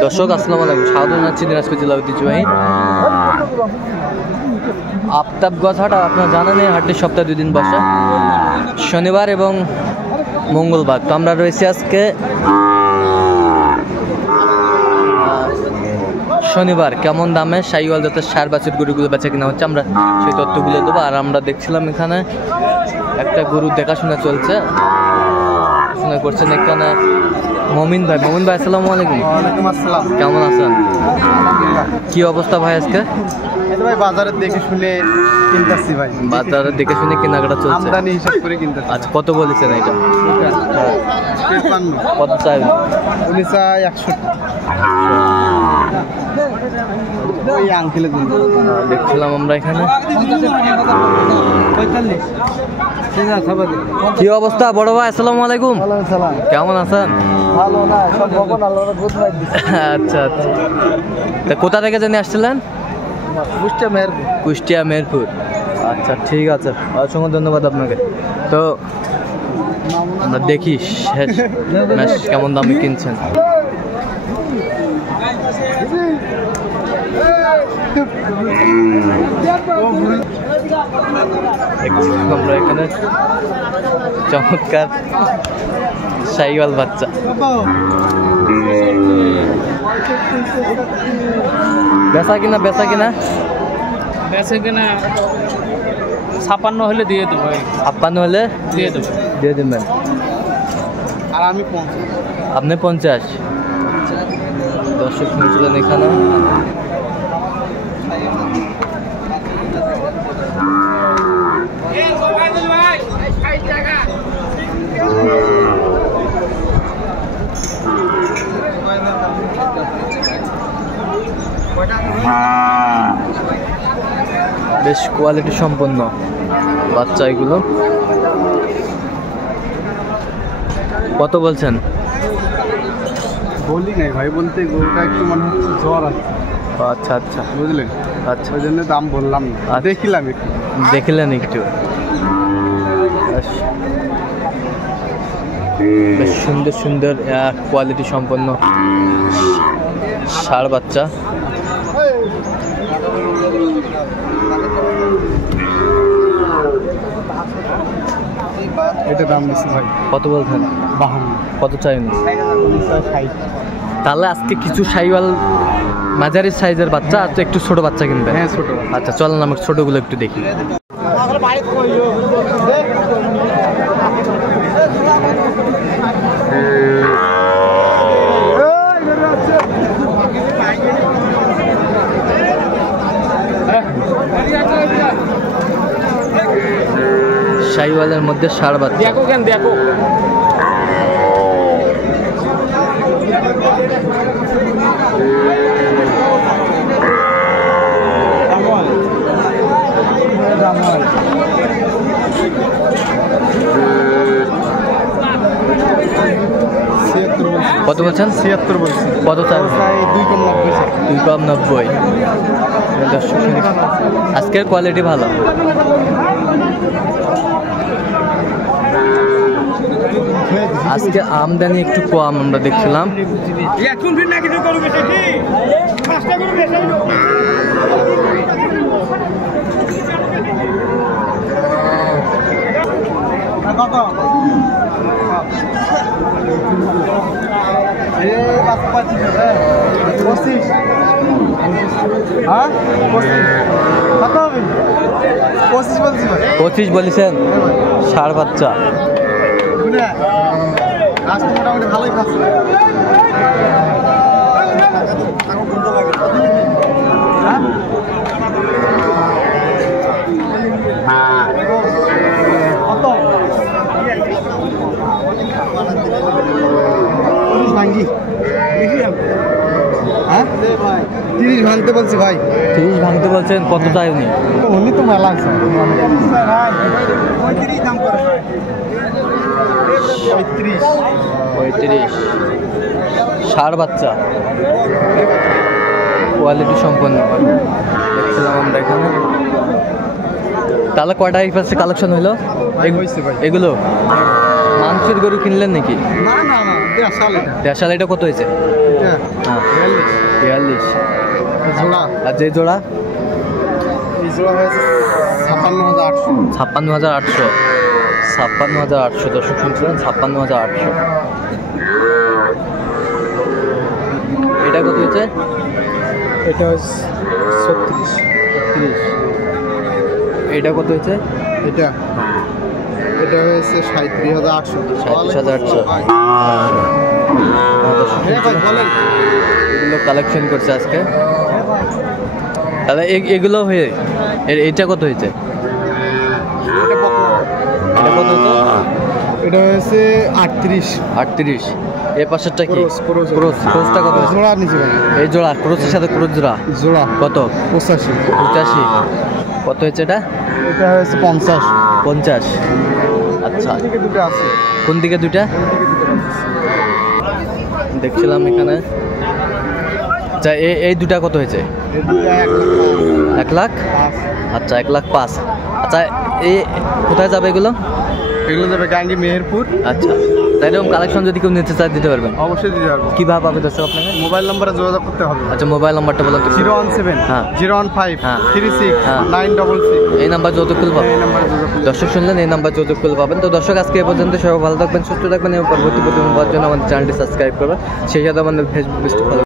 দর্শক আসসালামু আলাইকুম, স্বাগত জানাচ্ছি দিনাজপুর জেলা ঐতিহ্যবাহী আফতাবগঞ্জ হাট। আপনারা জানেন এই হাটটি সপ্তাহে 2 দিন বসে, শনিবার এবং মঙ্গলবার। তো আমরা রয়েছি আজকে শনিবার। কেমন দামে শাহিওয়াল জাতের সার বাছুর গরুগুলো বেচা কিনা হচ্ছে আমরা সেই তথ্যগুলো দেবো। আর আমরা দেখছিলাম এখানে একটা গরু দেখাশোনা চলছে, দেখাশোনা করছেন এখানে মমিন ভাই। মমিন ভাই আসসালামু আলাইকুম। ওয়ালাইকুম আসসালাম। কেমন আছেন? কি অবস্থা ভাই আজকে? ভাই বাজারে দেখে শুনে কিনতেছি ভাই, বাজারে দেখে শুনে কেনাকাটা চলছে, আমদানি হিসাব করে কিনতেছি। আচ্ছা কত বলেছেন এটা? 53। কত চাই? উনি চাই 100। ওই আঙ্কেলে দিন দেখছিলাম আমরা এখানে। কি অবস্থা বড় ভাই? আসসালামু আলাইকুম। কেমন আছেন? ভালো না, সব ভগবান আল্লাহর গুড নাইট দিছে। আচ্ছা আচ্ছা, তা কোথা থেকে জানি আসছিলেন? কুষ্টিয়া মেহেরপুর। আচ্ছা ঠিক আছে, অসংখ্য ধন্যবাদ আপনাকে। তো আমরা দেখি শেষ ম্যাচ কেমন দামে কিনছেন। আমরা এখানে চমৎকার শাহিওয়াল বাচ্চা। বেচা কিনা 56 হলে দিয়ে দেবো। 56 হলে দিয়ে দেবেন। আর আমি 50। আপনি 50। দর্শক শুনছিলেন এখানে। বেশ কোয়ালিটি সম্পন্ন বাচ্চা এগুলো। কত বলছেন? বলি নাই ভাই, বলতে গরুটা একটু মনে হচ্ছে জ্বর আছে। আচ্ছা আচ্ছা, বুঝলেন? আচ্ছা ওই জন্য দাম বললাম না, দেখিলাম একটু। দেখলেন একটু। বেশ সুন্দর সুন্দর কোয়ালিটি সম্পন্ন ষাঁড় বাচ্চা। এটা দাম বেশি ভাই। কত বলছেন? 52। কত চাইনি? তাহলে আজকে কিছু শাহিওয়াল মাঝারি সাইজের বাচ্চা আর তো একটু ছোট বাচ্চা কিনবে। হ্যাঁ ছোট। আচ্ছা চলেন আমরা ছোটগুলো একটু দেখি। শাহিওয়ালের মধ্যে ষাঁড় বাচ্চা। দেখো কত বলছেন? 76 বলছি। কত চাই? 2 কম 90। 2 কম 90। আজকের কোয়ালিটি ভালো। আজকে আমদানি একটু কম আমরা দেখছিলাম। হ্যাঁ 25 বলেছেন। ষাঁড় বাচ্চা মোটামুটি ভালোই খাচ্ছে। ভাঙ্গি 30 ভাঙতে বলছি ভাই। 30 ভাঙতে বলছেন। কত চাই উনি? উনি তো মেলা আছে। 35 দাম করে। 35। ষাঁড় বাচ্চা কোয়ালিটি সম্পন্ন দেখছিলাম আমরা এখানে। তাহলে কয়টা এই পাশে কালেকশন হলো? এগুলো মাংসের গরু কিনলেন নাকি? না না না, দেশাল। এটা দেশাল। এটা কত হয়েছে? হ্যাঁ 45। জোড়া আর যে জোড়া এই জোড়া হয়েছে 56,800। 56,800। 56,800 দর্শক শুনছিলেন, 56,800। এটা কত হয়েছে? এটা হচ্ছে 36। 30। এটা কত হয়েছে? এটা এটা হয়েছে 37,800। 37,800। বলেন এগুলো কালেকশন করছে আজকে। তাহলে এগুলো হয়ে এটা কত হয়েছে? এটা কত হতো? এটা হয়েছে 38। 38। এই পাশেরটা কি? ক্রোসটা কত? জোড়া নিচে এই জোড়া ক্রোসের সাথে ক্রোস জোড়া জোড়া কত? 85। 85। কত হয়েছে এটা? এটা হয়েছে 50। 50। আচ্ছা, এদিকে দুটো আছে। কোন দিকে দুইটা? দেখছিলাম এখানে। আচ্ছা, এই দুটা কত হয়েছে? এই দুটো 1 লাখ। 1,05,000। আচ্ছা, 1,05,000। আচ্ছা, এই কোথায় যাবে এগুলো? এগুলো যাবে গাঙ্গি মেহেরপুর। আচ্ছা, তাই এরকম কালেকশন যদি কেউ নিতে চায় দিতে পারবেন? অবশ্যই দিতে পারবো। কীভাবে পাবে দর্শক আপনাকে? মোবাইল নম্বরে যোগাযোগ করতে হবে। আচ্ছা, মোবাইল নাম্বারটা বলুন তো। 017 হ্যাঁ। 015 হ্যাঁ। 36 হ্যাঁ। 966। এই নাম্বার যোগাযোগ করলে পাবেন। এই নম্বরে যোগাযোগ করতে হবে। দর্শক শুনলেন, এই নাম্বার যোগাযোগ করলে পাবেন। তো দর্শক আজকে এ পর্যন্ত, সবাই ভালো থাকবেন, সুস্থ থাকবেন এবং পরবর্তী প্রতিদিন পাওয়ার জন্য আমাদের চ্যানেলটি সাবস্ক্রাইব করবেন, সেই সাথে আমাদের ফেসবুক পেজটি ফলো